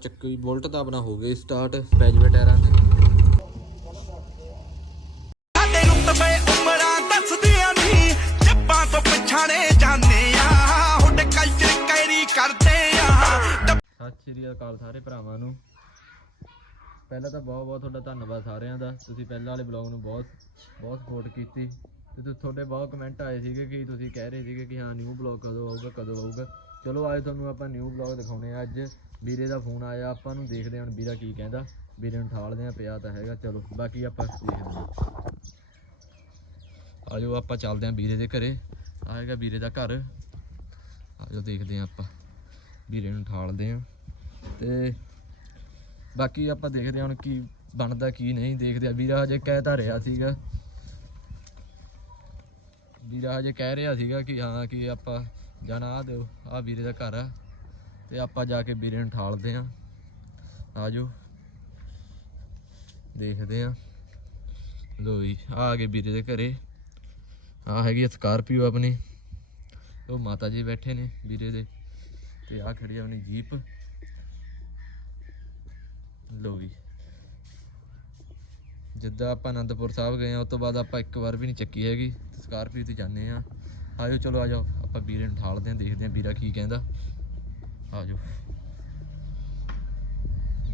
ਚੱਕੀ ਬੁਲਟ ਤਾਂ ਆਪਣਾ ਹੋ ਗਿਆ ਸਟਾਰਟ ਪੈ ਜਵੇ ਟਾਇਰਾਂ ਤੇ। ਸਾਡੇ ਰੁਤਬੇ ਉਮਰਾਂ ਦੱਸਦੀਆਂ ਨਹੀਂ ਜੱਬਾਂ ਤੋਂ ਪਛਾਣੇ ਜਾਂਦੇ ਆ ਹੁੱਡ ਕਲਚਰ ਕੈਰੀ ਕਰਦੇ ਆ। ਸਤਿ ਸ਼੍ਰੀ ਅਕਾਲ ਸਾਰੇ ਭਰਾਵਾਂ ਨੂੰ। ਪਹਿਲਾਂ ਤਾਂ ਬਹੁਤ ਬਹੁਤ ਤੁਹਾਡਾ ਧੰਨਵਾਦ ਸਾਰਿਆਂ ਦਾ। ਤੁਸੀਂ ਪਹਿਲਾਂ ਵਾਲੇ ਬਲੌਗ ਨੂੰ ਬਹੁਤ ਬਹੁਤ ਸਪੋਰਟ ਕੀਤੀ। ਤੇ ਤੁ- ਤੁਹਾਡੇ ਬਹੁਤ ਕਮੈਂਟ ਆਏ ਸੀਗੇ ਕਿ ਤੁਸੀਂ ਕਹਿ ਰਹੇ ਸੀਗੇ ਕਿ ਹਾਂ ਨਿਊ ਬਲੌਗ ਕਦੋਂ ਆਊਗਾ ਕਦੋਂ ਆਊਗਾ। ਚਲੋ ਅੱਜ ਤੁਹਾਨੂੰ ਆਪਾਂ ਨਿਊ ਬਲੌਗ ਦਿਖਾਉਣੇ ਆ ਅੱਜ। ਵੀਰੇ ਦਾ ਫੋਨ ਆਇਆ, ਆਪਾਂ ਨੂੰ ਦੇਖਦੇ ਹਾਂ ਵੀਰਾ ਕੀ ਕਹਿੰਦਾ। ਵੀਰੇ ਨੂੰ ਠਾਲਦੇ ਆ ਪਿਆ ਤਾਂ ਹੈਗਾ, ਚਲੋ, ਬਾਕੀ ਆਪਾਂ ਦੇਖਦੇ ਹਾਂ। ਆਜੋ ਆਪਾਂ ਚੱਲਦੇ ਹਾਂ ਵੀਰੇ ਦੇ ਘਰੇ। ਆਏਗਾ ਵੀਰੇ ਦਾ ਘਰ। ਆਜੋ ਦੇਖਦੇ ਹਾਂ ਆਪਾਂ। ਵੀਰੇ ਨੂੰ ਠਾਲਦੇ ਹਾਂ। ਤੇ ਬਾਕੀ ਆਪਾਂ ਦੇਖਦੇ ਹਾਂ ਹੁਣ ਕੀ ਬਣਦਾ, ਕੀ ਨਹੀਂ। ਦੇਖਦੇ ਆ ਵੀਰਾ ਹਜੇ ਕਹਿ ਤਾਂ ਰਿਹਾ ਸੀਗਾ। ਵੀਰਾ ਹਜੇ ਕਹਿ ਰਿਹਾ ਸੀਗਾ ਕਿ ਹਾਂ, ਕਿ ਆਪਾਂ ਜਾਣਾ, ਆ ਦਿਓ, ਆ ਵੀਰੇ ਦਾ ਘਰ ਆ। ਤੇ ਆਪਾਂ ਜਾ ਕੇ ਵੀਰੇ ਨੂੰ ਠਾਲਦੇ ਆ। ਆਜੋ। ਦੇਖਦੇ ਆਂ। ਲੋ ਜੀ, ਆ ਗਏ ਵੀਰੇ ਦੇ ਘਰੇ। ਆ ਹੈਗੀ ਸਕਾਰਪੀਓ ਆਪਣੀ। ਉਹ ਮਾਤਾ ਜੀ ਬੈਠੇ ਨੇ ਵੀਰੇ ਦੇ। ਤੇ ਆ ਖੜੀ ਆਪਣੀ ਜੀਪ। ਲੋ ਵੀ ਜਿੱਦਾਂ ਆਪਾਂ ਅਨੰਦਪੁਰ ਸਾਹਿਬ ਗਏ ਆ, ਉਸ ਤੋਂ ਬਾਅਦ ਆਪਾਂ ਇੱਕ ਵਾਰ ਵੀ ਨਹੀਂ ਚੱਕੀ ਹੈਗੀ। ਸਕਾਰਪੀਓ ਤੇ ਜਾਂਦੇ ਆ। ਆਜੋ, ਚਲੋ ਆ ਜਾਓ ਆਪਾਂ ਵੀਰੇ ਨੂੰ ਠਾਲਦੇ ਆ, ਦੇਖਦੇ ਆ ਵੀਰਾ ਕੀ ਕਹਿੰਦਾ। ਆਜੋ।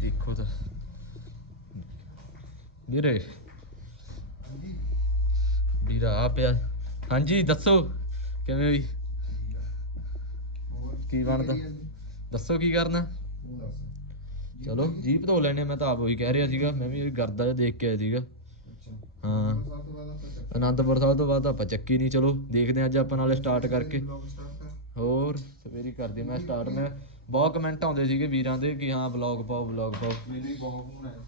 ਦੇਖੋ ਤਾਂ। ਵੀਰੇ। ਵੀਰਾ ਆ ਪਿਆ। ਹਾਂਜੀ ਦੱਸੋ। ਕਿਵੇਂ ਹੋਈ? ਕੀ ਬਣਦਾ? ਦੱਸੋ ਕੀ ਕਰਨਾ? ਚਲੋ ਜੀਪ ਧੋ ਲੈਣੇ ਮੈਂ ਤਾਂ ਆਪ ਉਹੀ ਕਹਿ ਰਿਹਾ ਸੀਗਾ। ਮੈਂ ਵੀ ਗਰਦਾ ਜਿਹਾ ਦੇਖ ਕੇ ਆਇਆ ਸੀਗਾ। ਹਾਂ। ਆਨੰਦਪੁਰ ਸਾਹਿਬ ਤੋਂ ਬਾਅਦ ਆਪਾਂ ਚੱਕੀ ਨਹੀਂ ਚਲੋ ਦੇਖਦੇ ਹਾਂ ਅੱਜ ਆਪਾਂ ਨਾਲੇ ਸਟਾਰਟ ਕਰਕੇ। ਹੋਰ ਸਵੇਰੀ ਕਰਦੇ ਮੈਂ ਸਟਾਰਟ ਮੈਂ ਬਹੁਤ ਕਮੈਂਟ ਆਉਂਦੇ ਸੀਗੇ ਵੀਰਾਂ ਦੇ ਕਿ ਹਾਂ ਵਲੌਗ ਪਾਓ ਵਲੌਗ ਪਾਓ। ਮੈਨੂੰ ਵੀ ਬਹੁਤ ਫੋਨ ਆਇਆ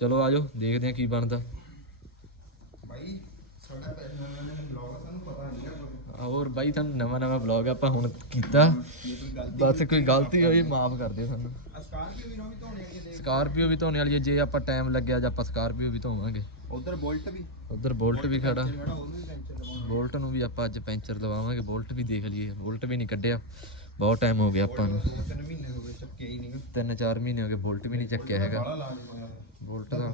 ਚਲੋ ਆਜੋ ਦੇਖਦੇ ਹਾਂ ਕੀ ਬਣਦਾ। ਭਾਈ ਸਾਡਾ ਪੈਸਾ ਨਵਾਂ ਬਲੌਗ ਸਾਨੂੰ ਪਤਾ ਨਹੀਂ ਨਾ ਹੋਰ ਬਾਈ ਤੁਹਾਨੂੰ ਨਵਾਂ ਨਵਾਂ ਵਲੌਗ ਆਪਾਂ ਹੁਣ ਕੀਤਾ। ਬਸ ਕੋਈ ਗਲਤੀ ਹੋਈ ਮਾਫ ਕਰ ਦਿਓ ਸਾਨੂੰ। ਸਕਾਰਪੀਓ ਵੀ ਧੋਣੇ ਵਾਲੀ ਹੈ ਜੇ ਆਪਾਂ ਟਾਈਮ ਲੱਗਿਆ ਜਾਂ ਆਪਾਂ ਸਕਾਰਪੀਓ ਵੀ ਧੋਵਾਂਗੇ। ਉਧਰ ਬੋਲਟ ਵੀ। ਉਧਰ ਬੋਲਟ ਵੀ ਖੜਾ। ਬੋਲਟ ਨੂੰ ਵੀ ਆਪਾਂ ਅੱਜ ਪੈਂਚਰ ਲਵਾਵਾਂਗੇ ਬੋਲਟ ਵੀ ਦੇਖ ਲਈਏ। ਬੋਲਟ ਵੀ ਨਹੀਂ ਕੱਢਿਆ ਬਹੁਤ ਟਾਈਮ ਹੋ ਗਿਆ ਆਪਾਂ ਨੂੰ। ਦੋ ਤਿੰਨ ਮਹੀਨੇ ਹੋ ਗਏ ਚੱਕਿਆ ਹੀ ਨਹੀਂਗਾ ਤਿੰਨ ਚਾਰ ਮਹੀਨੇ ਹੋ ਗਏ ਬੋਲਟ ਵੀ ਨਹੀਂ ਚੱਕਿਆ ਹੈਗਾ। ਬੋਲਟ ਦਾ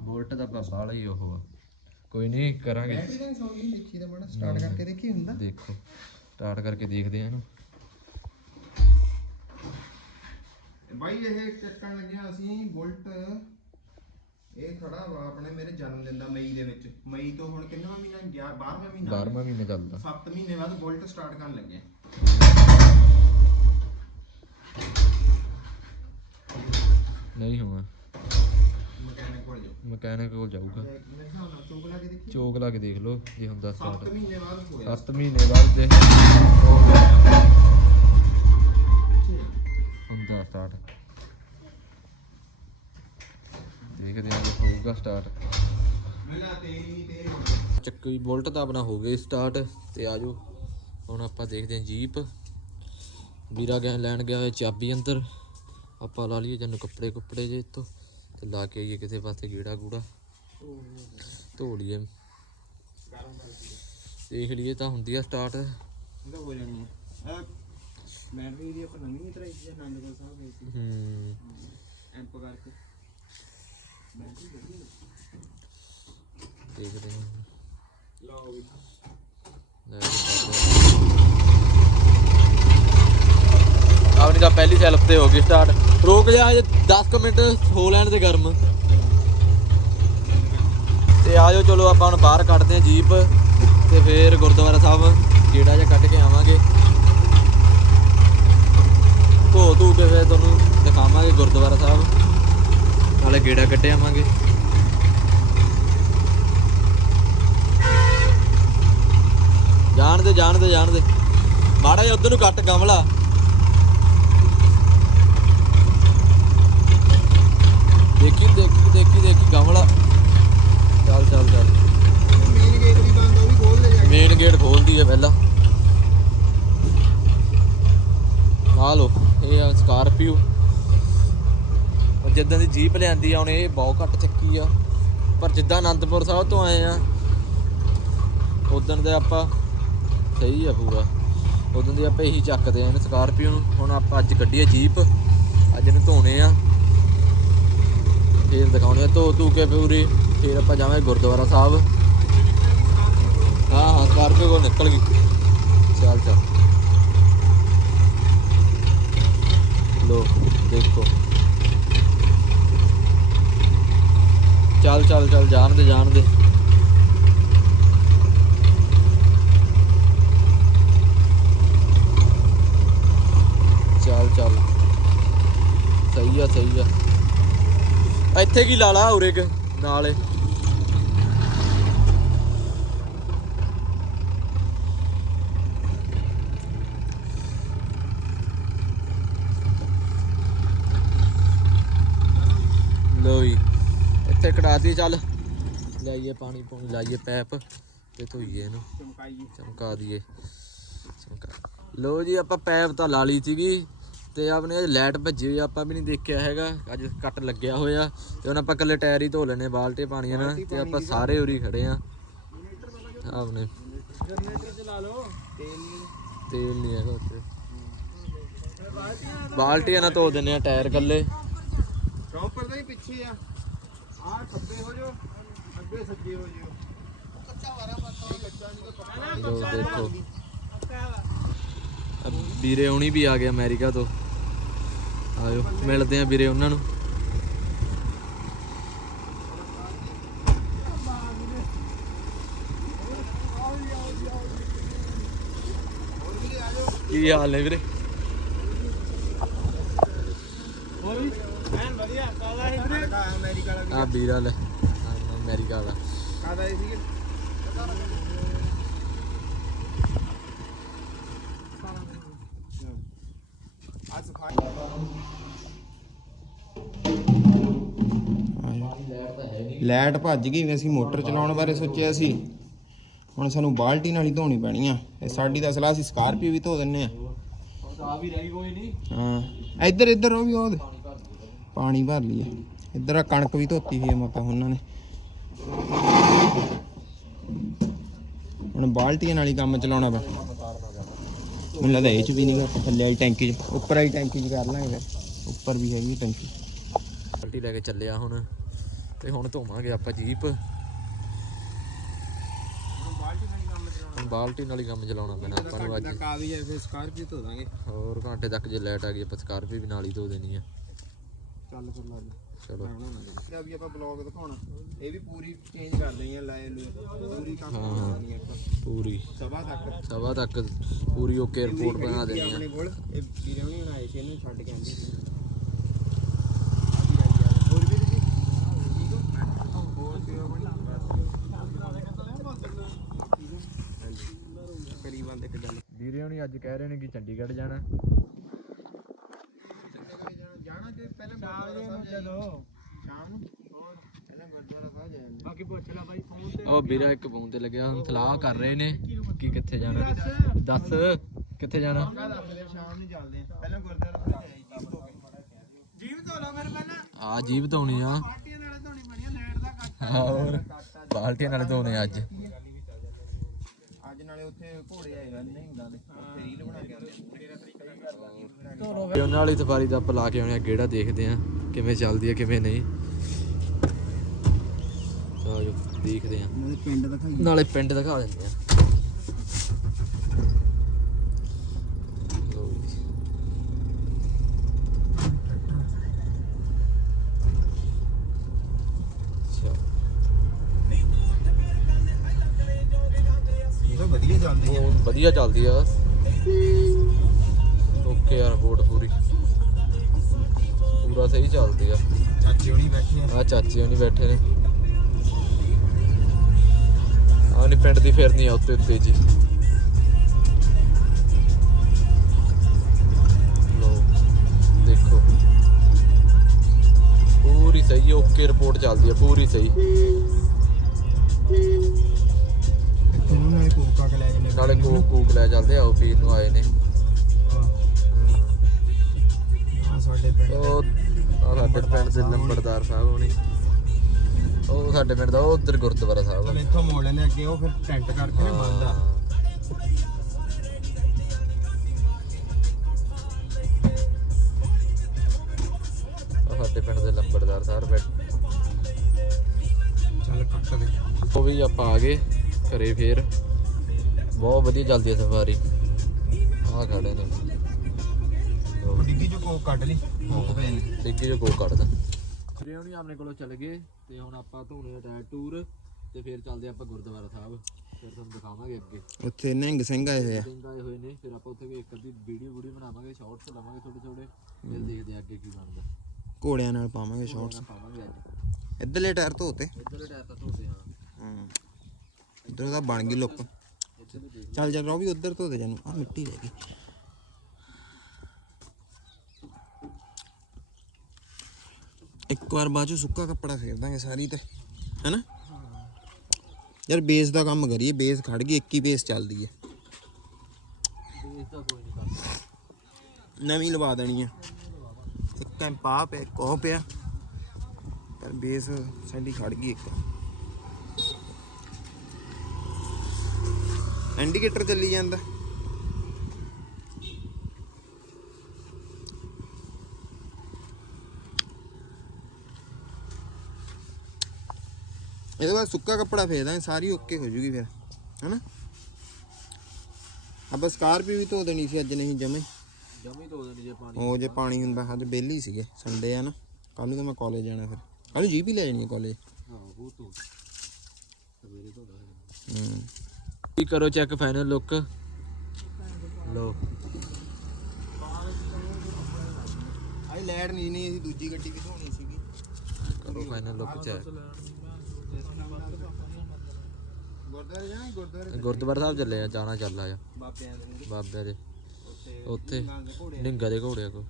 ਬੋਲਟ ਦਾ ਬਾ- ਬਾਹਲਾ ਹੀ ਉਹ ਆ। ਕੋਈ ਨਹੀਂ ਕਰਾਂਗੇ। ਬੈਟਰੀ ਦਾ ਸੌਂਗ ਨਹੀਂ ਦੇਖੀ ਦਾ ਮਾੜਾ ਸਟਾਰਟ ਕਰਕੇ ਦੇਖੀ ਹੁੰਦਾ। ਦੇਖੋ ਸਟਾਰਟ ਕਰਕੇ ਦੇਖਦੇ ਆ ਇਹਨੂੰ। ਬਾਈ ਇਹ ਚੱਕਣ ਲੱਗਿਆ ਅਸੀਂ ਬੁਲਟ। ਇਹ ਖੜਾ ਵਾ ਆਪਣੇ ਮੇਰੇ ਜਨਮ ਦਿਨ ਦਾ ਮਈ ਦੇ ਵਿੱਚ। ਮਈ ਤੋਂ ਹੁਣ ਕਿੰਨਾ ਮਹੀਨਾ? ਗਿਆ 12ਵਾਂ ਮਹੀਨਾ। 12ਵਾਂ ਮਹੀਨਾ ਚੱਲਦਾ। 7 ਮਹੀਨੇ ਬਾਅਦ ਬੁਲਟ ਸਟਾਰਟ ਕਰਨ ਲੱਗੇ ਨਹੀਂ ਹੋਣਾ। ਮਕੈਨਿਕ ਕੋਲ ਜਾਊਗਾ। ਮੇਰੇ ਹਿਸਾਬ ਨਾਲ ਚੋਕ ਲਾ ਕੇ ਦੇਖੀ। ਚੋਕ ਲਾ ਕੇ ਦੇਖ ਲਓ ਜੇ ਹੁੰਦਾ 7 ਸਟਾਰਟ। ਮਹੀਨੇ ਬਾਅਦ ਹੋਇਆ। 7 ਮਹੀਨੇ ਬਾਅਦ ਦੇ ਹੁੰਦਾ ਸਟਾਰਟ। ਦੇਖਦੇ ਹਾਂ ਜੇ ਹੋਊਗਾ ਸਟਾਰਟ। ਨਹੀਂ ਚੱਕੀ ਬੁਲਟ ਤਾਂ ਆਪਣਾ ਹੋ ਗਿਆ ਸਟਾਰਟ ਤੇ ਆਜੋ ਹੁਣ ਆਪਾਂ ਦੇਖਦੇ ਹਾਂ ਜੀਪ। ਵੀਰਾ ਗਿਆ ਲੈਣ ਗਿਆ ਹੋਇਆ ਚਾਬੀ ਅੰਦਰ। ਆਪਾਂ ਲਾ ਲਈਏ ਜਨ ਕੱਪੜੇ ਕੁੱਪੜੇ ਜੇ ਇੱਥੋਂ। ਤੇ ਲਾ ਕੇ ਆਈਏ ਕਿਸੇ ਪਾਸੇ ਗੀੜਾ ਗੂੜਾ। ਧੋ ਲਈਏ। ਦੇਖ ਲਈਏ ਤਾਂ ਹੁੰਦੀ ਆ ਸਟਾਰਟ ਇਹਦਾ ਹੋ ਜਾਣੀ ਹੈ ਇਹ ਬੈਟਰੀ ਦੀ ਆਪਾਂ ਨਵੀਂ ਹੀ ਤਰਾਈ ਸੀ ਆਨੰਦਪੁਰ ਸਾਹਿਬ ਗਏ ਸੀ। ਹੂੰ। ਐਂਪ ਕਰਕੇ। ਬੈਟਰੀ ਵਧੀਆ ਦੇਖਦੇ ਹਾਂ। ਲਓ ਵੀ। ਲੈ ਕੇ ਕਰਦੇ ਹਾਂ। ਆਪਣੀ ਤਾਂ ਪਹਿਲੀ ਸੈਲਫ ਤੇ ਹੋ ਗਈ ਸਟਾਰਟ ਰੋਕ ਜਾ ਜੇ 10 ਕੁ ਮਿੰਟ ਹੋ ਲੈਣ ਦੇ ਗਰਮ। ਤੇ ਆਜੋ ਚਲੋ ਆਪਾਂ ਹੁਣ ਬਾਹਰ ਕੱਢਦੇ ਹਾਂ ਜੀਪ ਤੇ ਫੇਰ ਗੁਰਦੁਆਰਾ ਸਾਹਿਬ ਗੇੜਾ ਜਿਹਾ ਕੱਢ ਕੇ ਆਵਾਂਗੇ। ਧੋ ਧੂ ਕੇ ਫੇਰ ਤੁਹਾਨੂੰ ਦਿਖਾਵਾਂਗੇ ਗੁਰਦੁਆਰਾ ਸਾਹਿਬ। ਨਾਲੇ ਗੇੜਾ ਕੱਢ ਆਵਾਂਗੇ। ਜਾਣ ਦੇ ਜਾਣ ਦੇ ਜਾਣ ਦੇ। ਮਾੜਾ ਜਿਹਾ ਉਧਰ ਨੂੰ ਕੱਟ ਗਮਲਾ। ਦੇਖੀ ਦੇਖੀ ਦੇਖੀ ਦੇਖੀ ਗਮਲਾ ਚੱਲ ਚੱਲ ਚੱਲ। ਮੇਨ ਗੇਟ ਵੀ ਬੰਦ ਉਹ ਵੀ ਖੋਲ ਲੈ ਜਾ ਮੇਨ ਗੇਟ ਖੋਲਦੀ ਹੈ ਪਹਿਲਾਂ। ਆ ਲੋ ਇਹ ਆ ਸਕਾਰਪੀਓ ਜਿੱਦਾਂ ਦੀ ਜੀਪ ਲਿਆਂਦੀ ਆ, ਹੁਣ ਇਹ ਬਹੁਤ ਘੱਟ ਚੱਕੀ ਆ। ਪਰ ਜਿੱਦਾਂ ਅਨੰਦਪੁਰ ਸਾਹਿਬ ਤੋਂ ਆਏ ਆ, ਉਦੋਂ ਦੇ ਆਪਾਂ ਸਹੀ ਆ ਪੂਰਾ। ਉਦੋਂ ਦੀ ਆਪਾਂ ਇਹੀ ਚੱਕਦੇ ਆ ਇਹਨੂੰ ਸਕਾਰਪੀਓ ਨੂੰ। ਹੁਣ ਆਪਾਂ ਅੱਜ ਕੱਢੀ ਆ ਜੀਪ, ਅੱਜ ਇਹਨੂੰ ਧੋਣੇ ਆ। ਫੇਰ ਦਿਖਾਉਣੇ ਆ। ਧੋ ਧੂ ਕੇ ਪੂਰੀ ਫੇਰ ਆਪਾਂ ਜਾਵਾਂਗੇ ਗੁਰਦੁਆਰਾ ਸਾਹਿਬ। ਹਾਂ ਹਾਂ, ਸਕਾਰਪੀਓ ਕੋਲ ਨਿਕਲ ਗਈ। ਚੱਲ ਚੱਲ। ਲੋ, ਦੇਖੋ। ਚੱਲ ਚੱਲ ਚੱਲ, ਜਾਣ ਦੇ ਜਾਣ ਦੇ। ਚੱਲ ਚੱਲ। ਸਹੀ ਆ ਸਹੀ ਆ। ਇੱਥੇ ਕੀ ਲਾ ਲਾ ਉਰੇ ਕ ਨਾਲੇ ਲੋ ਜੀ ਇੱਥੇ ਕਢਾਤੀ ਚੱਲ। ਲਾਈਏ ਪਾਣੀ ਪੂਣੀ ਲਾਈਏ ਪੈਪ ਤੇ ਧੋਈਏ ਇਹਨੂੰ। ਚਮਕਾਈਏ। ਚਮਕਾ ਦਈਏ। ਚਮਕਾ। ਲੋ ਜੀ ਆਪਾਂ ਪੈਪ ਤਾਂ ਲਾ ਲਈ ਸੀਗੀ। ਤੇ ਆਪਣੇ ਲਾਈਟ ਭੱਜੀ ਹੋਈ ਆਪਾਂ ਵੀ ਨਹੀਂ ਦੇਖਿਆ ਹੈਗਾ। ਅੱਜ ਕੱਟ ਲੱਗਿਆ ਹੋਇਆ ਤੇ ਹੁਣ ਆਪਾਂ ਕੱਲੇ ਟਾਇਰ ਹੀ ਧੋ ਲੈਣੇ ਬਾਲਟੇ ਪਾਣੀਆਂ ਨਾਲ ਤੇ ਆਪਾਂ ਸਾਰੇ ਉਰੀ ਖੜੇ ਆ ਆਪਣੇ ਜਨਰੇਟਰ ਚਲਾ ਲਓ। ਤੇਲ ਤੇਲ ਨਹੀਂ ਹੈਗਾ ਉੱਤੇ ਬਾਲਟੀਆਂ ਨਾਲ ਧੋ ਦਿੰਨੇ ਆ ਟਾਇਰ ਕੱਲੇ ਚੌਂਪਰ ਦਾ ਹੀ ਪਿੱਛੇ ਆ। ਆ ਖੱਬੇ ਹੋ ਜਾਓ ਅੱਗੇ ਸੱਜੇ ਹੋ ਜਾਓ। ਦੇਖੋ। ਵੀਰੇ ਹੁਣੀ ਵੀ ਆ ਗਏ ਅਮਰੀਕਾ ਤੋਂ। ਆਇਓ ਮਿਲਦੇ ਆ ਵੀਰੇ ਉਹਨਾਂ ਨੂੰ। ਕੀ ਹਾਲ ਨੇ ਵੀਰੇ? ਐਨ ਵਧੀਆ ਕਾਲਾ ਹੀ ਵੀਰੇ? ਅਮਰੀਕਾ ਵਾਲਾ ਆ ਵੀਰਾ ਲੈ ਅਮਰੀਕਾ ਵਾਲਾ। ਕਾਦਾ ਇਹ ਲਾਈਟ ਭੱਜ ਗਈ ਵੀ ਅਸੀਂ ਮੋਟਰ ਚਲਾਉਣ ਬਾਰੇ ਸੋਚਿਆ ਸੀ। ਹੁਣ ਸਾਨੂੰ ਬਾਲਟੀ ਨਾਲ ਹੀ ਧੋਣੀ ਪੈਣੀ ਆ ਇਹ ਸਾਡੀ ਤਾਂ ਸਲਾਹ ਸੀ ਸਕਾਰਪੀਓ ਵੀ ਧੋ ਦਿੰਨੇ ਆ ਆ ਵੀ ਰਹੀ ਕੋਈ ਨਹੀਂ। ਹਾਂ ਇੱਧਰ ਇੱਧਰ ਉਹ ਵੀ ਉਹ ਦੇ। ਪਾਣੀ ਭਰ ਲਈਏ। ਇੱਧਰ ਆ ਕਣਕ ਵੀ ਧੋਤੀ ਹੋਈ ਆ ਮਾਪਾ ਉਹਨਾਂ ਨੇ। ਹੁਣ ਬਾਲਟੀਆਂ ਨਾਲ ਹੀ ਕੰਮ ਚਲਾਉਣਾ ਪੈ ਮੈਨੂੰ ਲੱਗਦਾ ਇਹ ਚ ਵੀ ਨਹੀਂ ਥੱਲੇ ਵਾਲੀ ਟੈਂਕੀ ਚ। ਉੱਪਰ ਵਾਲੀ ਟੈਂਕੀ ਚ ਕਰ ਲਾਂਗੇ ਫਿਰ। ਉੱਪਰ ਵੀ ਹੈਗੀ ਟੈਂਕੀ। ਬਾਲਟੀ ਲੈ ਕੇ ਚੱਲਿਆ ਹੁਣ। ਤੇ ਹੁਣ ਧੋਵਾਂਗੇ ਆਪਾਂ ਜੀਪ। ਹੁਣ ਬਾਲਟੀ ਨਾਲ ਹੀ ਕੰਮ ਚਲਾਉਣਾ। ਪੈਣਾ ਆਪਾਂ ਨੂੰ ਅੱਜ। ਆ ਵੀ ਹੈ ਫਿਰ ਸਕਾਰਪੀਓ ਧੋ ਦਾਂਗੇ। ਹੋਰ ਘੰਟੇ ਤੱਕ ਜੇ ਲਾਈਟ ਆ ਗਈ ਆਪਾਂ ਸਕਾਰਪੀ ਵੀ ਨਾਲ ਹੀ ਧੋ ਦੇਣੀ ਆ। ਚੱਲ ਚਲੋ। ਇਹ ਵੀ ਆਪਾਂ ਬਲੌਗ ਦਿਖਾਉਣਾ। ਇਹ ਵੀ ਪੂਰੀ ਚੇਂਜ ਕਰ ਲਈ ਆ ਲਾਏ ਲੂ ਪੂਰੀ ਕੰਮ। ਕਰਨੀ ਆਪਾਂ। ਪੂਰੀ। ਸਭਾ ਤੱਕ। ਸਵਾ ਤੱਕ ਪੂਰੀ ਓਕੇ ਰਿਪੋਰਟ ਬਣਾ ਦੇਣੀ ਆ। ਆਪਣੇ ਕੋਲ ਇਹ ਵੀਰੇ ਹੁਣੀ ਬਣਾਏ ਸੀ ਇਹਨੂੰ ਛੱਡ ਕੇ ਆਂਦੀ ਸੀ ਹੋਰ ਵੀ ਜੀ ਠੀਕ ਹੋ ਹੋਰ ਸੇਵਾ ਬਣੀ ਕਰੀ ਬੰਦ ਇੱਕ ਗੱਲ ਵੀਰੇ ਹੁਣੀ ਅੱਜ ਕਹਿ ਰਹੇ ਨੇ ਕਿ ਚੰਡੀਗੜ੍ਹ ਜਾਣਾ। ਜਾਣਾ ਤੇ ਪਹਿਲਾਂ ਸ਼ਾਮ ਨੂੰ ਚਲੋ ਸ਼ਾਮ ਨੂੰ? ਹੋਰ ਪਹਿਲਾਂ ਗੁਰਦੁਆਰਾ ਸਾਹਿਬ ਜਾਣਾ ਬਾਕੀ ਪੁੱਛ ਲੈ ਬਾਈ ਫੋਨ ਤੇ ਉਹ ਵੀਰਾ ਇੱਕ ਫੋਨ ਤੇ ਲੱਗਿਆ ਹੁਣ ਸਲਾਹ ਕਰ ਰਹੇ ਨੇ ਕਿ ਕਿੱਥੇ ਜਾਣਾ। ਦੱਸ। ਕਿੱਥੇ ਜਾਣਾ? ਸ਼ਾਮ ਨੂੰ ਚੱਲਦੇ ਆ ਪਹਿਲਾਂ ਗੁਰਦੁਆਰਾ ਸਾਹਿਬ ਜਾਈਏ ਜੀਪ ਧੋ ਕੇ ਜੀਪ ਧੋ ਲਓ ਫਿਰ ਪਹਿਲਾਂ। ਆ ਜੀਬ ਧੋਣੀ ਆ। ਪਾਰਟੀਆਂ ਨਾਲੇ ਧੋਣੀ ਬਣੀ ਆ ਲੈਟ ਦਾ ਕੱਟ। ਹੋਰ ਬਾਲਟੀਆਂ ਨਾਲ ਧੋਣੇ ਅੱਜ। ਉੱਥੇ ਘੋੜੇ ਆਏਗਾ ਨਹੀਂ ਹੁੰਦਾ ਤੇ ਉੱਥੇ ਰੀਲ ਬਣਾ ਕੇ ਆਉਂਦੇ ਤੇਰਾ ਤਰੀਕਾ ਹੀ ਕਰ ਲਾਂਗੇ ਤੇ ਉਹਨਾਂ ਵਾਲੀ ਸਫਾਰੀ ਦਾ ਆਪਾਂ ਲਾ ਕੇ ਆਉਣੇ ਆ ਗੇੜਾ ਦੇਖਦੇ ਆ ਕਿਵੇਂ ਚੱਲਦੀ ਆ ਕਿਵੇਂ ਨਹੀਂ। ਚਲੋ ਦੇਖਦੇ ਆ। ਨਾਲੇ ਪਿੰਡ ਦਿਖਾਈ ਨਾਲੇ ਪਿੰਡ ਦਿਖਾ ਦਿੰਦੇ ਆ। ਵਧੀਆ ਚੱਲਦੀ ਆ। ਓਕੇ ਆ ਰਿਪੋਰਟ ਪੂਰੀ। ਪੂਰਾ ਸਹੀ ਚੱਲਦੀ ਆ। ਚਾਚੇ ਹੁਣੀ ਬੈਠੇ ਆ। ਆ ਚਾਚੇ ਹੁਣੀ ਬੈਠੇ ਨੇ। ਆ ਨੀ ਪਿੰਡ ਦੀ ਫਿਰਨੀ ਆ ਉੱਤੇ ਉੱਤੇ ਜੀ। ਲੋ ਦੇਖੋ। ਪੂਰੀ ਸਹੀ ਓਕੇ ਰਿਪੋਰਟ ਚੱਲਦੀ ਆ ਪੂਰੀ ਸਹੀ। ਕੋਕਾ ਕੇ ਲੈ ਜਾਂਦੇ ਨਾਲੇ ਕੋਕ ਕੂਕ ਲੈ ਜਾਂਦੇ ਆਓ ਪੀਰ ਨੂੰ ਆਏ ਨੇ। ਹਾਂ। ਸਾਡੇ ਪਿੰਡ ਉਹ ਆਹ ਸਾਡੇ ਪਿੰਡ ਦੇ ਨੰਬਰਦਾਰ ਸਾਹਿਬ ਹੋਣੀ। ਉਹ ਸਾਡੇ ਪਿੰਡ ਦਾ ਉਹ ਉਧਰ ਗੁਰਦੁਆਰਾ ਸਾਹਿਬ ਚਲ ਆ। ਇੱਥੋਂ ਮੋੜ ਲੈਨੇ ਅੱਗੇ ਉਹ ਫਿਰ ਟੈਂਟ ਕਰਕੇ ਨਾ ਬੰਦ ਆ। ਆਹ ਸਾਡੇ ਪਿੰਡ ਦੇ ਨੰਬਰਦਾਰ ਸਾਹਿਬ ਬੈਠ। ਚੱਲ ਕੱਟ ਦੇ। ਉਹ ਵੀ ਆਪਾਂ ਆ ਗਏ ਘਰੇ ਫੇਰ। ਬਹੁਤ ਵਧੀਆ ਚੱਲਦੀ ਹੈ ਸਫਾਰੀ। ਆ ਖੜੇ ਨੇ। ਡਿੱਗੀ ਚੋਂ ਕੋਕ ਕੱਢ ਲਈ ਕੋਕ ਪੈ ਡਿੱਗੀ ਜੋ ਕੋ ਕੱਢਦਾ। ਵੀਰੇ ਹੁਣੀ ਆਪਣੇ ਕੋਲੋਂ ਚੱਲ ਗਏ ਤੇ ਹੁਣ ਆਪਾਂ ਧੂਣੇ ਦਾ ਟੂਰ ਤੇ ਫੇਰ ਚੱਲਦੇ ਆਪਾਂ ਗੁਰਦੁਆਰਾ ਸਾਹਿਬ। ਫਿਰ ਤੁਹਾਨੂੰ ਦਿਖਾਵਾਂਗੇ ਅੱਗੇ। ਉੱਥੇ ਨਿਹੰਗ ਸਿੰਘ ਆਏ ਹੋਏ ਆ। ਸਿੰਘ ਆਏ ਹੋਏ ਨੇ ਫਿਰ ਆਪਾਂ ਉੱਥੇ ਵੀ ਇੱਕ ਅੱਧੀ ਵੀਡੀਓ ਵੀਡੀਓ ਬਣਾਵਾਂਗੇ ਸ਼ਾਰਟਸ ਲਵਾਂਗੇ ਥੋੜੇ ਥੋੜੇ ਫਿਰ ਦੇਖਦੇ ਹਾਂ ਅੱਗੇ ਕੀ ਬਣਦਾ। ਘੋੜਿਆਂ ਨਾਲ ਪਾਵਾਂਗੇ ਸ਼ਾਰਟਸ ਪਾਵਾਂਗੇ ਅੱਜ ਇੱਧਰਲੇ ਟਾਇਰ ਧੋਤੇ। ਇੱਧਰਲੇ ਟਾਇਰ ਤਾਂ ਧੋਤੇ ਹਾਂ। ਹਾਂ। ਇੱਧਰ ਤਾਂ ਬਣ ਗਈ ਲੁੱਕ। ਚੱਲ ਚੱਲ ਰੋ ਵੀ ਉੱਧਰ ਧੋਦੇ ਜਾਨੂੰ। ਆ ਮਿੱਟੀ ਰਹਿ ਗਈ ਇੱਕ ਵਾਰ ਬਾਅਦ ਚ ਸੁੱਕਾ ਕੱਪੜਾ ਫੇਰ ਦਾਂਗੇ ਸਾਰੀ ਤੇ, ਹੈਨਾ? ਯਾਰ ਬੇਸ ਦਾ ਕੰਮ ਕਰੀਏ, ਬੇਸ ਖੜ ਗਈ, ਇੱਕ ਹੀ ਬੇਸ ਚੱਲਦੀ ਹੈ। ਨਵੀਂ ਲਵਾ ਦੇਣੀ ਆ ਇੱਕ ਕੈਂਪ ਆ ਪਿਆ, ਇੱਕ ਉਹ ਪਿਆ। ਪਰ ਬੇਸ ਸਾਡੀ ਖੜ ਗਈ ਇੱਕ। ਇੰਡੀਕੇਟਰ ਚੱਲੀ ਜਾਂਦਾ। ਇਹਦੇ ਬਾਅਦ ਸੁੱਕਾ ਕੱਪੜਾ ਫੇਰ ਦਾਂਗੇ ਸਾਰੀ ਓਕੇ ਹੋ ਜੂਗੀ ਫਿਰ ਹੈਨਾ? ਆਪਾਂ ਸਕਾਰਪੀ ਵੀ ਧੋ ਦੇਣੀ ਸੀ ਅੱਜ ਨਹੀਂ ਜਮੇ। ਜਮੀ ਧੋ ਦੇਣੀ ਜੇ ਪਾਣੀ। ਉਹ ਜੇ ਪਾਣੀ ਹੁੰਦਾ ਅੱਜ ਬੇਲੀ ਸੀਗੇ ਸੰਡੇ ਆ ਨਾ। ਕੱਲ ਨੂੰ ਤਾਂ ਮੈਂ ਕਾਲਜ ਜਾਣਾ ਫਿਰ। ਕੱਲ ਨੂੰ ਜੀਪ ਹੀ ਲੈ ਜਾਣੀ ਹੈ ਕਾਲਜ ਹਾਂ ਉਹ ਧੋ ਸਵੇਰੇ ਦਾਂਗੇ ਹੂੰ। ਕਰੋ ਚੈੱਕ ਫਾਈਨਲ ਲੁੱਕ ਲੋ ਆਈ ਲੈਟ ਨਹੀਂ ਨਹੀਂ ਅਸੀਂ ਦੂਜੀ ਗੱਡੀ ਵੀ ਧੋਣੀ ਸੀਗੀ। ਕਰੋ ਫਾਈਨਲ ਲੁੱਕ ਚੈੱਕ ਗੁਰਦੁਆਰੇ ਜਾਣਾ ਗੁਰਦੁਆਰੇ ਗੁਰਦੁਆਰਾ ਸਾਹਿਬ ਚੱਲੇ ਆ ਜਾਣਾ ਚੱਲ ਆ। ਬਾਬਿਆਂ ਦੇ ਦੇ। ਉੱਥੇ ਨਾਂਗੇ ਦੇ ਘੋੜਿਆਂ ਕੋ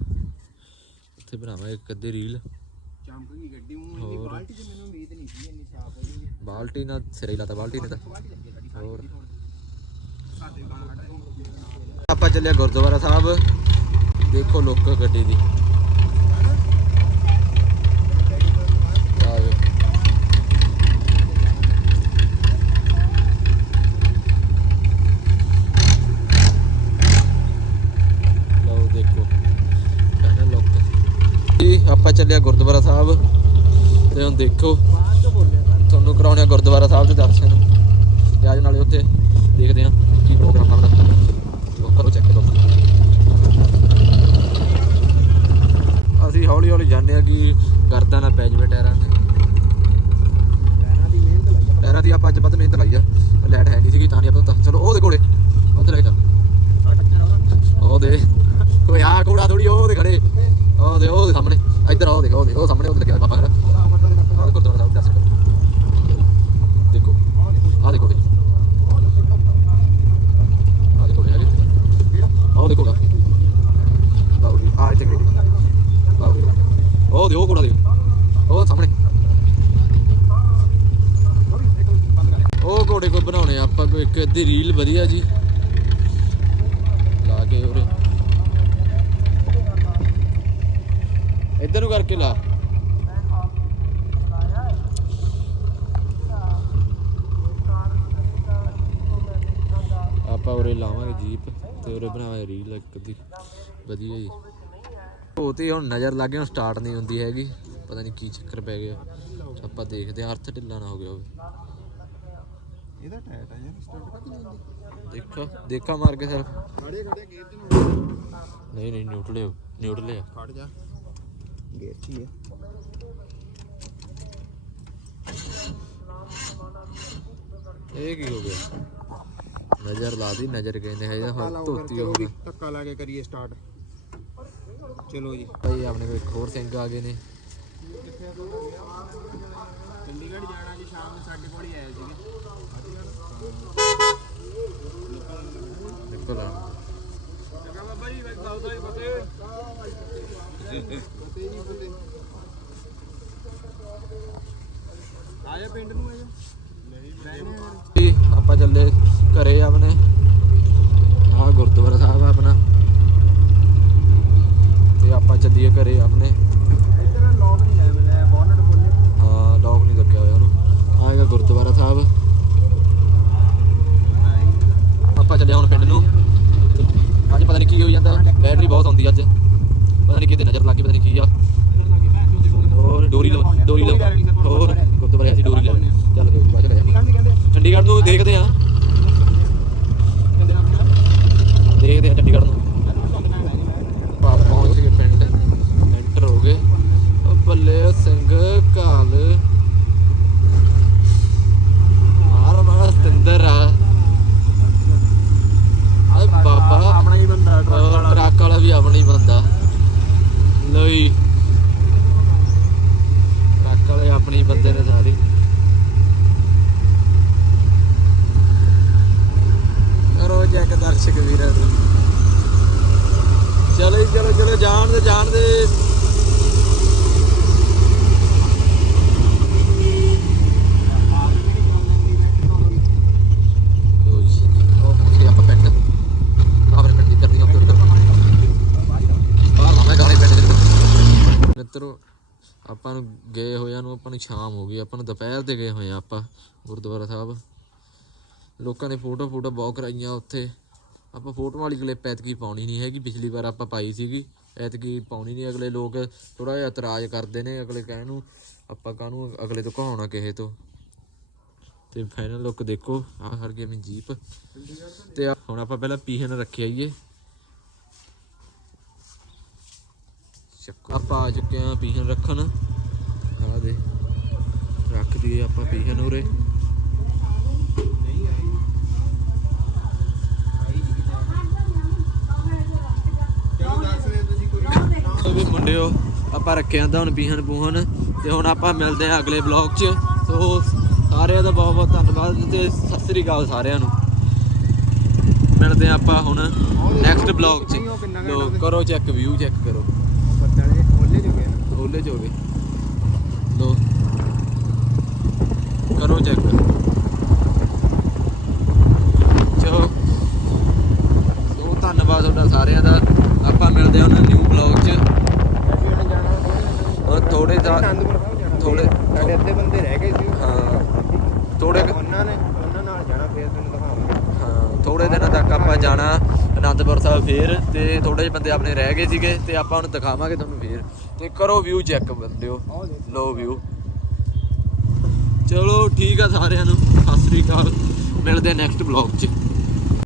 ਉੱਥੇ ਬਣਾਵਾਂਗੇ ਇੱਕ ਅੱਧੀ ਰੀਲ। ਚੰਪ ਗਈ ਗੱਡੀ ਮੂੰਹ ਹੋਰ। ਬਾਲਟੀ 'ਚ ਮੈਨੂੰ ਉਮੀਦ ਨਹੀਂ ਸੀ ਇੰਨੀ ਸਾਫ਼ ਹੋਈ ਬਾਲਟੀ ਨਾਲ ਸਿਰੇ ਲਾਤਾ ਬਾਲਟੀ ਨੇ ਤਾਂ। ਹੋਰ। ਆਪਾਂ ਚੱਲਿਆ ਗੁਰਦੁਆਰਾ ਸਾਹਿਬ। ਦੇਖੋ ਲੁੱਕ ਗੱਡੀ ਦੀ। ਆਪਾਂ ਚੱਲਿਆ ਗੁਰਦੁਆਰਾ ਸਾਹਿਬ। ਤੇ ਹੁਣ ਦੇਖੋ, ਤੁਹਾਨੂੰ ਕਰਾਉਣੇ ਆ ਗੁਰਦੁਆਰਾ ਸਾਹਿਬ ਦੇ ਦਰਸ਼ਨ। ਤੇ ਨਾਲੇ ਉੱਥੇ ਦੇਖਦੇ ਹਾਂ ਕੀ ਪ੍ਰੋਗਰਾਮ ਬਣਦਾ ਲੋ ਕਰੋ ਚੈੱਕ ਕਰੋ ਅਸੀਂ ਹੌਲੀ ਹੌਲੀ ਜਾਂਦੇ ਆ ਕਿ ਗਰਦਾ ਨਾ ਪੈ ਜਾਵੇ ਟਾਇਰਾਂ ਤੇ। ਪੈਰਾਂ ਦੀ ਮਿਹਨਤ ਟਾਇਰਾਂ ਦੀ ਆਪਾਂ ਅੱਜ ਵੱਧ ਮਿਹਨਤ ਲਾਈ ਆ। ਲਾਈਟ ਹੈ ਨਹੀਂ ਸੀਗੀ ਤਾਂ ਨਹੀਂ ਆਪਾਂ ਤਾਂ ਚਲੋ ਉਹਦੇ ਕੋਲੇ ਉੱਥੇ ਲੈ ਚੱਲ ਉਹ ਦੇ ਓਏ ਆ ਕੋੜਾ ਥੋੜੀ ਉਹ ਦੇ ਖੜੇ ਉਹ ਦੇ ਉਹ ਦੇ ਸਾਹਮਣੇ ਇੱਧਰ ਆਓ ਦੇਖੋ ਉਹ ਦੇ ਉਹ ਸਾਹਮਣੇ ਉਹ ਲੱਗਿਆ ਬਾਬਾ ਖੜਾ ਆਹ ਗੁਰਦੁਆਰਾ ਸਾਹਿਬ ਦਰਸ਼ਨ ਕਰੋ ਦੇਖੋ ਆਹ ਦੇਖੋ ਦੇਖੋ ਆਹ ਦੇਖੋ ਹੈਗੇ ਆਹ ਦੇਖੋ ਬਾਬੂ ਜੀ ਆਹ ਇੱਥੇ ਖੜੇ ਬਾਬੂ ਜੀ। ਉਹ ਦੇ ਕੋੜਾ ਦੇ ਉਹ ਸਾਹਮਣੇ ਉਹ ਘੋੜੇ ਕੋਈ ਬਣਾਉਣੇ ਆਪਾਂ ਕੋਈ ਇੱਕ ਅੱਧੀ ਰੀਲ ਵਧੀਆ ਜੀ। ਲਾ ਕੇ ਉਰੇ। ਇੱਧਰ ਨੂੰ ਕਰਕੇ ਲਾ। ਆਪਾਂ ਉਰੇ ਲਾਵਾਂਗੇ ਜੀਪ ਤੇ ਉਰੇ ਬਣਾਵਾਂਗੇ ਰੀਲ ਇੱਕ ਅੱਧੀ। ਵਧੀਆ ਜੀ। ਉਹ ਤੇ ਹੁਣ ਨਜ਼ਰ ਲੱਗ ਗਈ ਹੁਣ ਸਟਾਰਟ ਨਹੀਂ ਹੁੰਦੀ ਹੈਗੀ। ਪਤਾ ਨਹੀਂ ਕੀ ਚੱਕਰ ਪੈ ਗਿਆ। ਆਪਾਂ ਦੇਖਦੇ ਹਾਂ ਅਰਥ ਢਿੱਲਾ ਨਾ ਹੋ ਗਿਆ ਹੋਵੇ। ਇਹਦਾ ਟਾਇਟ ਆ ਯਾਰ ਸਟਾਰਟ ਕੱਟ ਨਹੀਂ ਹੁੰਦੀ। ਦੇਖੋ ਦੇਖਾ ਮਾਰ ਕੇ ਸਿਰ। ਖੜੇ ਖੜੇ ਗੇਅਰ 'ਚ ਨੂੰ ਨਹੀਂ ਨਹੀਂ ਨਿਊਟਰਲ ਆ ਨਿਊਟਰਲ ਆ ਖੜ ਜਾ। ਗੇਅਰ 'ਚ ਹੀ ਆ। ਇਹ ਕੀ ਹੋ ਗਿਆ? ਨਜ਼ਰ ਲਾ ਦੀ ਨਜ਼ਰ ਕਹਿੰਦੇ ਹੈ ਇਹਦਾ ਧੋਤੀ ਹੋ ਗਿਆ ਧੱਕਾ ਲਾ ਕੇ ਕਰੀਏ ਸਟਾਰਟ ਚਲੋ ਜੀ। ਭਾਈ ਆਪਣੇ ਕੋਲ ਇੱਕ ਹੋਰ ਸਿੰਘ ਆ ਗਏ ਨੇ। ਚੰਡੀਗੜ੍ਹ ਜਾਣਾ ਜੀ ਸ਼ਾਮ ਨੂੰ ਸਾਡੇ ਕੋਲ ਹੀ ਆਏ ਸੀਗੇ। ਦੇਖੋ ਲਾ ਚੰਗਾ ਬਾਬਾ ਜੀ ਵੈਸੇ ਦੱਸ ਦੋ ਜੀ ਫਤਿਹ। ਫਤਿਹ ਜੀ ਫਤਿਹ ਆਇਆ ਪਿੰਡ ਨੂੰ ਆਇਆ ਆਪਾਂ ਚੱਲੇ ਘਰੇ ਆਪਣੇ ਆਹ ਗੁਰਦੁਆਰਾ ਸਾਹਿਬ ਆ ਆਪਣਾ ਤੇ ਆਪਾਂ ਚੱਲੀਏ ਘਰੇ ਆਪਣੇ। ਇੱਧਰ ਲੋਕ ਨਹੀਂ ਆਏ ਮਿਲਿਆ ਬੋਨਟ ਖੋਲੇ ਹਾਂ ਲੋਕ ਨਹੀਂ ਲੱਗਿਆ ਹੋਇਆ ਉਹਨੂੰ। ਆਏਗਾ ਗੁਰਦੁਆਰਾ ਸਾਹਿਬ। ਆਪਾਂ ਚੱਲੇ ਹੁਣ ਪਿੰਡ ਨੂੰ। ਤੇ ਅੱਜ ਪਤਾ ਨਹੀਂ ਕੀ ਹੋਈ ਜਾਂਦਾ। ਬੈਟਰੀ ਬਹੁਤ ਆਉਂਦੀ ਅੱਜ। ਪਤਾ ਨਹੀਂ ਕਿਤੇ ਨਜ਼ਰ ਲੱਗ ਗਈ ਪਤਾ ਨਹੀਂ ਕੀ ਆ। ਹੋਰ ਡੋਰੀ ਲਵਾ ਡੋਰੀ ਲਵਾ ਹੋਰ ਗੁਰਦੁਆਰੇ ਅਸੀਂ ਡੋਰੀ ਲੈ ਚੱਲ ਕੋਈ ਬਾਅਦ ਚੰਡੀਗੜ੍ਹ ਨੂੰ ਦੇਖਦੇ ਆ ਦੇਖਦੇ ਆ ਚੰਡੀਗੜ੍ਹ ਨੂੰ ਆਪਾਂ ਪਹੁੰਚ ਗਏ ਪਿੰਡ ਐਂਟਰ ਹੋ ਗਏ ਉਹ ਬੱਲੇ ਸਿੰਘ ਕਾਲ ਮਾਰ ਮਾਰ ਸਤਿੰਦਰ ਆ। ਓਏ ਬਾਬਾ। ਆਪਣਾ ਹੀ ਬੰਦਾ ਟਰੱਕ ਵਾਲਾ। ਵੀ ਆਪਣਾ ਹੀ ਬੰਦਾ। ਲਈ ਟਰੱਕ ਵਾਲੇ ਆਪਣੇ ਹੀ ਬੰਦੇ ਨੇ ਸਾਰੇ ਕਰੋ ਜੈਕ ਦਰਸ਼ਕ ਵੀਰਾਂ ਨੂੰ ਚਲੋ ਜੀ, ਚਲੋ ਚਲੋ ਜਾਣ ਦੇ ਜਾਣ ਦੇ ਲਓ ਜੀ, ਓਕੇ ਆਪਾਂ ਪਿੰਡ ਆਵਰ ਪਿੰਡ ਦੀ ਕਰਨੀ ਉੱਧਰ ਉੱਧਰ ਬਾਹਰ ਨਾ ਮੈਂ ਗਾਣੇ ਪਿੰਡ ਦੇ ਆਪਾਂ ਨੂੰ ਗਏ ਹੋਇਆਂ ਨੂੰ ਆਪਾਂ ਨੂੰ ਸ਼ਾਮ ਹੋ ਗਈ, ਆਪਾਂ ਨੂੰ ਦੁਪਹਿਰ ਦੇ ਗਏ ਹੋਏ ਆ ਆਪਾਂ, ਗੁਰਦੁਆਰਾ ਸਾਹਿਬ। ਲੋਕਾਂ ਨੇ ਫੋਟੋ ਫੋਟੋ ਬਹੁਤ ਕਰਾਈਆਂ ਉੱਥੇ। ਆਪਾਂ ਫੋਟੋ ਵਾਲੀ ਕਲਿੱਪ ਐਤਕੀ ਪਾਉਣੀ ਨਹੀਂ ਹੈਗੀ, ਪਿਛਲੀ ਵਾਰ ਆਪਾਂ ਪਾਈ ਸੀਗੀ, ਐਤਕੀ ਪਾਉਣੀ ਨਹੀਂ, ਅਗਲੇ ਲੋਕ ਥੋੜਾ ਜਿਹਾ ਇਤਰਾਜ਼ ਕਰਦੇ ਨੇ, ਅਗਲੇ ਕਹਿਣ ਨੂੰ, ਆਪਾਂ ਕਾਹਨੂੰ ਅਗਲੇ ਤੋਂ ਕਹਾਉਣਾ ਕਿਸੇ ਤੋਂ। ਤੇ ਫਾਈਨਲ ਲੁੱਕ ਦੇਖੋ, ਆਹ ਹਰ ਗਈ ਆਪਣੀ ਜੀਪ। ਤੇ ਹੁਣ ਆਪਾਂ ਪਹਿਲਾਂ ਪੀਹਨ ਰੱਖਿਆ ਈਏ ਚੱਕੋ। ਆਪਾਂ ਆ ਚੁੱਕੇ ਆ ਪੀਹਨ ਰੱਖਣ। ਆਹ ਦੇ। ਰੱਖ ਦਈਏ ਆਪਾਂ ਪੀਹਨ ਉਰੇ। ਚਲੋ ਦੱਸ ਦਿਓ ਸੋ ਵੀ ਮੁੰਡਿਓ, ਆਪਾਂ ਰੱਖਿਆ ਤਾਂ ਹੁਣ ਪੀਹਨ ਪੂਹਨ ਤੇ ਹੁਣ ਆਪਾਂ ਮਿਲਦੇ ਆ ਅਗਲੇ ਬਲੌਗ 'ਚ। ਸੋ ਸਾਰਿਆਂ ਦਾ ਬਹੁਤ ਬਹੁਤ ਧੰਨਵਾਦ ਤੇ ਸਤਿ ਸ੍ਰੀ ਅਕਾਲ ਸਾਰਿਆਂ ਨੂੰ। ਮਿਲਦੇ ਆ ਆਪਾਂ ਹੁਣ ਨੈਕਸਟ ਬਲੌਗ 'ਚ। ਕਰੋ ਚੈੱਕ ਵਿਊ ਚੈੱਕ ਕਰੋ। ਓਲੇ 'ਚ ਲੋ ਕਰੋ ਚੈੱਕ ਚਲੋ। ਸੋ ਧੰਨਵਾਦ ਤੁਹਾਡਾ ਸਾਰਿਆਂ ਦਾ। ਆਪਾਂ ਮਿਲਦੇ ਹਾਂ ਨਿਊ ਬਲੌਗ 'ਚ। ਔਰ ਥੋੜੇ ਦਾ ਥੋੜੇ- ਸਾਡੇ ਅੱਧੇ ਬੰਦੇ ਰਹਿ ਗਏ ਸੀ। ਹਾਂ। ਥੋੜੇ ਉਹਨਾਂ ਨੇ ਉਹਨਾਂ ਨਾਲ ਜਾਣਾ ਫੇਰ ਤੁਹਾਨੂੰ ਦਿਖਾਵਾਂਗੇ। ਹਾਂ। ਥੋੜੇ ਦਿਨਾਂ ਤੱਕ ਆਪਾਂ ਜਾਣਾ ਅਨੰਦਪੁਰ ਸਾਹਿਬ ਫੇਰ ਤੇ ਥੋੜੇ ਜਿਹੇ ਬੰਦੇ ਆਪਣੇ ਰਹਿ ਗਏ ਸੀਗੇ ਤੇ ਆਪਾਂ ਹੁਣ ਦਿਖਾਵਾਂਗੇ ਤੁਹਾਨੂੰ ਫੇਰ। ਤੇ ਕਰੋ ਵਿਊ ਚੈੱਕ ਬੰਦਿਓ। ਲੋ ਵਿਊ ਚਲੋ ਠੀਕ ਆ ਸਾਰਿਆਂ ਨੂੰ। ਸਤਿ ਸ੍ਰੀ ਅਕਾਲ। ਮਿਲਦੇ ਨੈਕਸਟ ਬਲੌਗ 'ਚ।